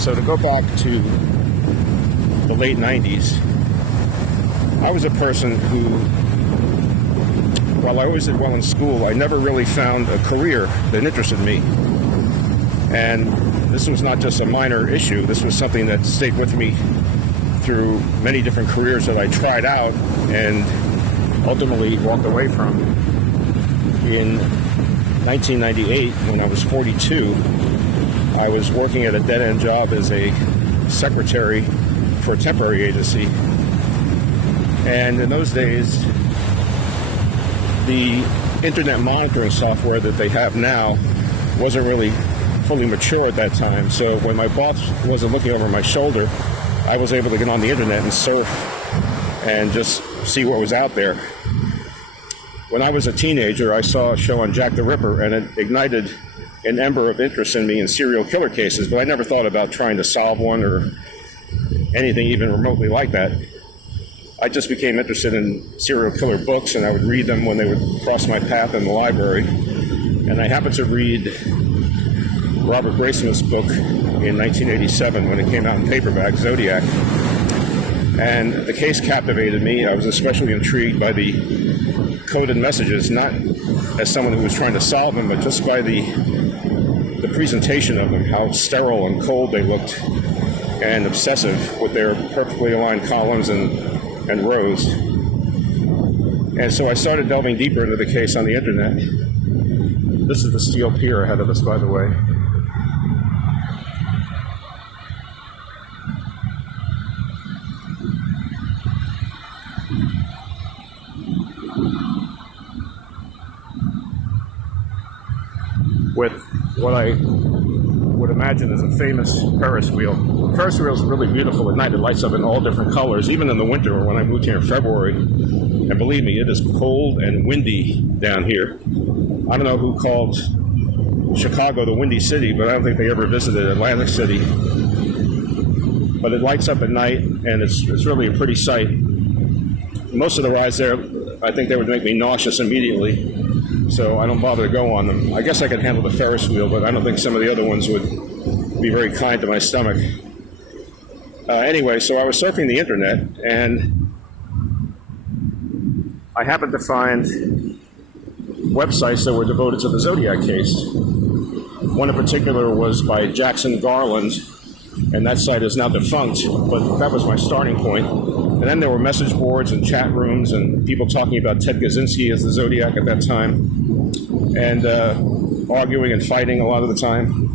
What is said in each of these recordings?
So to go back to the late 90s, I was a person who, while I always did well in school, I never really found a career that interested me. And this was not just a minor issue. This was something that stayed with me through many different careers that I tried out and ultimately walked away from. In 1998, when I was 42, I was working at a dead-end job as a secretary for a temporary agency. And in those days, the internet monitoring software that they have now wasn't really fully mature at that time. So when my boss wasn't looking over my shoulder, I was able to get on the internet and surf and just see what was out there. When I was a teenager, I saw a show on Jack the Ripper, and it ignited an ember of interest in me in serial killer cases, but I never thought about trying to solve one or anything even remotely like that. I just became interested in serial killer books, and I would read them when they would cross my path in the library. And I happened to read Robert Graysmith's book in 1987 when it came out in paperback, Zodiac. And the case captivated me. I was especially intrigued by the coded messages, not as someone who was trying to solve them, but just by the presentation of them, how sterile and cold they looked, and obsessive with their perfectly aligned columns and rows. And so I started delving deeper into the case on the internet. This is the steel pier ahead of us, by the way. With what I would imagine is a famous Ferris wheel. The Ferris wheel is really beautiful at night. It lights up in all different colors, even in the winter when I moved here in February. And believe me, it is cold and windy down here. I don't know who called Chicago the Windy City, but I don't think they ever visited Atlantic City. But it lights up at night, and it's really a pretty sight. Most of the rides there, I think they would make me nauseous immediately, so I don't bother to go on them. I guess I could handle the Ferris wheel, but I don't think some of the other ones would be very kind to my stomach. Anyway, so I was surfing the internet, and I happened to find websites that were devoted to the Zodiac case. One in particular was by Jackson Garland, and that site is now defunct, but that was my starting point. And then there were message boards and chat rooms and people talking about Ted Kaczynski as the Zodiac at that time, and arguing and fighting a lot of the time,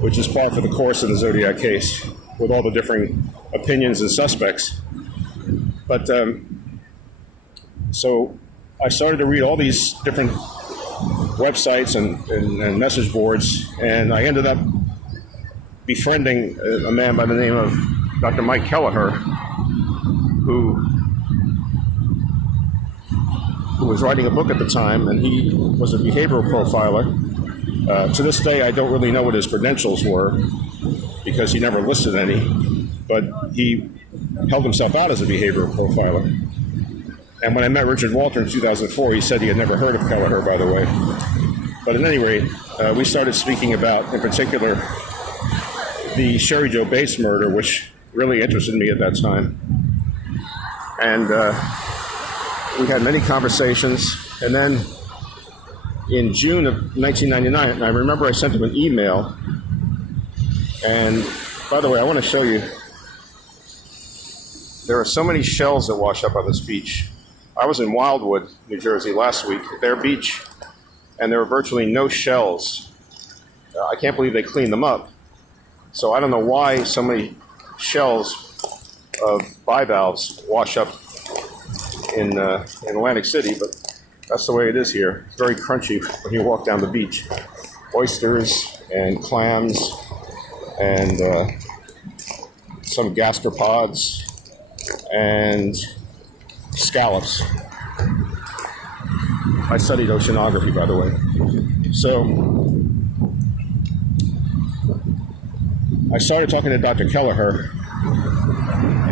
which is par for the course of the Zodiac case, with all the differing opinions and suspects. But so I started to read all these different websites and message boards, and I ended up befriending a man by the name of Dr. Mike Kelleher, who was writing a book at the time, and he was a behavioral profiler. To this day, I don't really know what his credentials were because he never listed any, but he held himself out as a behavioral profiler. And when I met Richard Walter in 2004, he said he had never heard of Kelleher, by the way. But at any rate, we started speaking about, in particular, the Cheri Jo Bates murder, which really interested me at that time. And we had many conversations. And then in June of 1999, I remember I sent him an email. And by the way, I want to show you, there are so many shells that wash up on this beach. I was in Wildwood, New Jersey last week, at their beach, and there were virtually no shells. I can't believe they cleaned them up. So I don't know why so many shells of bivalves wash up in Atlantic City, but that's the way it is here. It's very crunchy when you walk down the beach. Oysters and clams and some gastropods and scallops. I studied oceanography, by the way. So I started talking to Dr. Kelleher,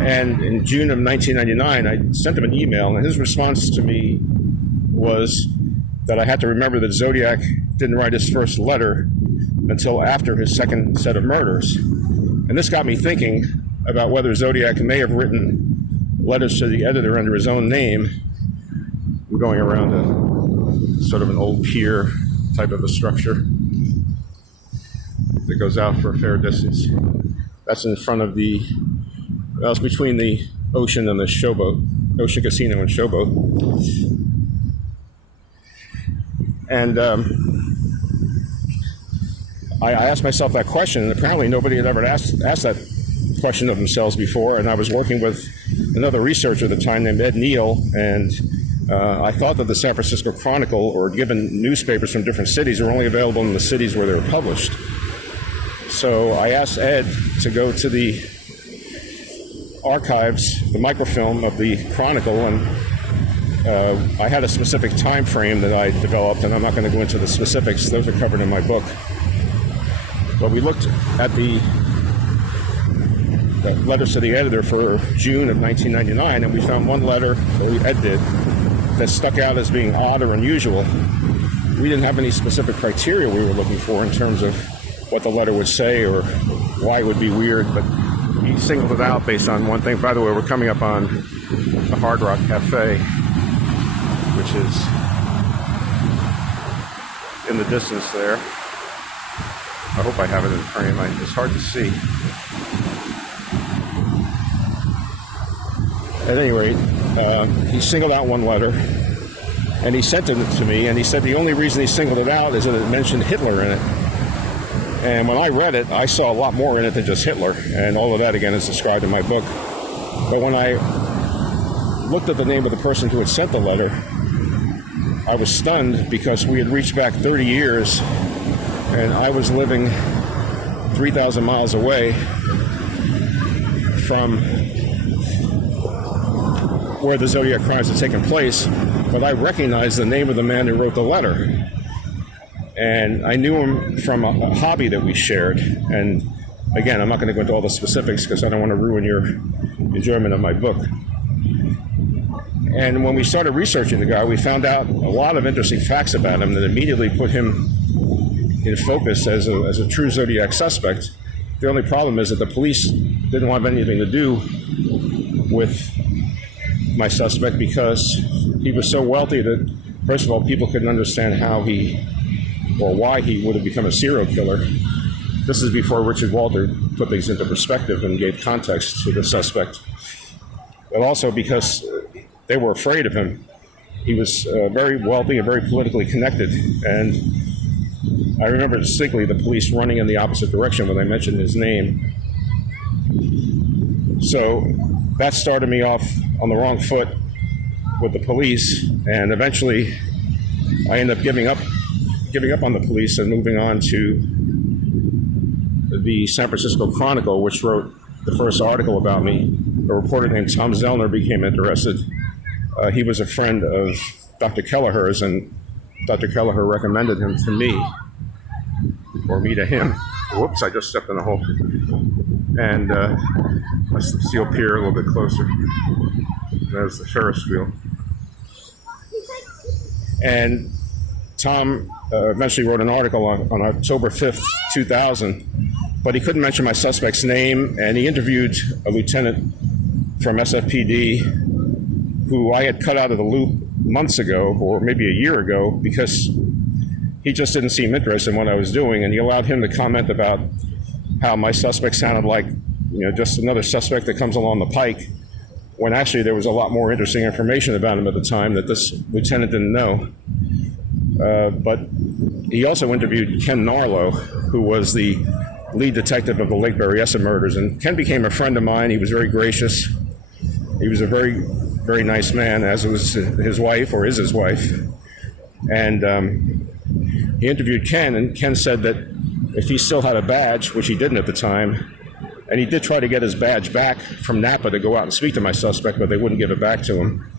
and in June of 1999, I sent him an email, and his response to me was that I had to remember that Zodiac didn't write his first letter until after his second set of murders. And this got me thinking about whether Zodiac may have written letters to the editor under his own name. We're going around a sort of an old pier type of a structure that goes out for a fair distance. That's in front of that's between the ocean and the Showboat, Ocean Casino and Showboat. And I asked myself that question, and apparently nobody had ever asked that question of themselves before. And I was working with another researcher at the time named Ed Neal, and I thought that the San Francisco Chronicle, or given newspapers from different cities, were only available in the cities where they were published. So I asked Ed to go to the archives, the microfilm of the Chronicle, and I had a specific time frame that I developed, and I'm not going to go into the specifics. Those are covered in my book. But we looked at the letters to the editor for June of 1999, and we found one letter, or Ed did, that stuck out as being odd or unusual. We didn't have any specific criteria we were looking for in terms of what the letter would say or why it would be weird, but he singled it out based on one thing. By the way, we're coming up on the Hard Rock Cafe, which is in the distance there. I hope I have it in frame. It's hard to see. At any rate, he singled out one letter, and he sent it to me, and he said the only reason he singled it out is that it mentioned Hitler in it. And when I read it, I saw a lot more in it than just Hitler, and all of that, again, is described in my book. But when I looked at the name of the person who had sent the letter, I was stunned because we had reached back 30 years, and I was living 3,000 miles away from where the Zodiac crimes had taken place, but I recognized the name of the man who wrote the letter. And I knew him from a hobby that we shared. And again, I'm not going to go into all the specifics because I don't want to ruin your enjoyment of my book. And when we started researching the guy, we found out a lot of interesting facts about him that immediately put him in focus as a true Zodiac suspect. The only problem is that the police didn't want anything to do with my suspect because he was so wealthy that, first of all, people couldn't understand how he or why he would have become a serial killer. This is before Richard Walter put things into perspective and gave context to the suspect. But also because they were afraid of him. He was very wealthy and very politically connected. And I remember distinctly the police running in the opposite direction when I mentioned his name. So that started me off on the wrong foot with the police, and eventually I ended up giving up on the police and moving on to the San Francisco Chronicle, which wrote the first article about me. A reporter named Tom Zellner became interested. He was a friend of Dr. Kelleher's, and Dr. Kelleher recommended him to me, or me to him. Whoops, I just stepped in a hole. And let's see up here a little bit closer. There's the Ferris wheel. And Tom eventually wrote an article on October 5th, 2000, but he couldn't mention my suspect's name, and he interviewed a lieutenant from SFPD who I had cut out of the loop months ago, or maybe a year ago, because he just didn't seem interested in what I was doing, and he allowed him to comment about how my suspect sounded like, just another suspect that comes along the pike, when actually there was a lot more interesting information about him at the time that this lieutenant didn't know. But he also interviewed Ken Narlow, who was the lead detective of the Lake Berryessa murders, and Ken became a friend of mine. He was very gracious. He was a very, very nice man, as was his wife, or is his wife. And he interviewed Ken, and Ken said that if he still had a badge, which he didn't at the time, and he did try to get his badge back from Napa to go out and speak to my suspect, but they wouldn't give it back to him,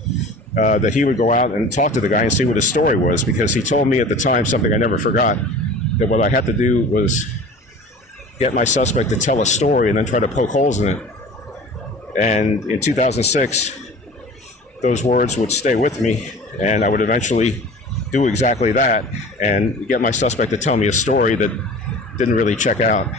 that he would go out and talk to the guy and see what his story was, because he told me at the time something I never forgot, that what I had to do was get my suspect to tell a story and then try to poke holes in it. And in 2006, those words would stay with me, and I would eventually do exactly that and get my suspect to tell me a story that didn't really check out.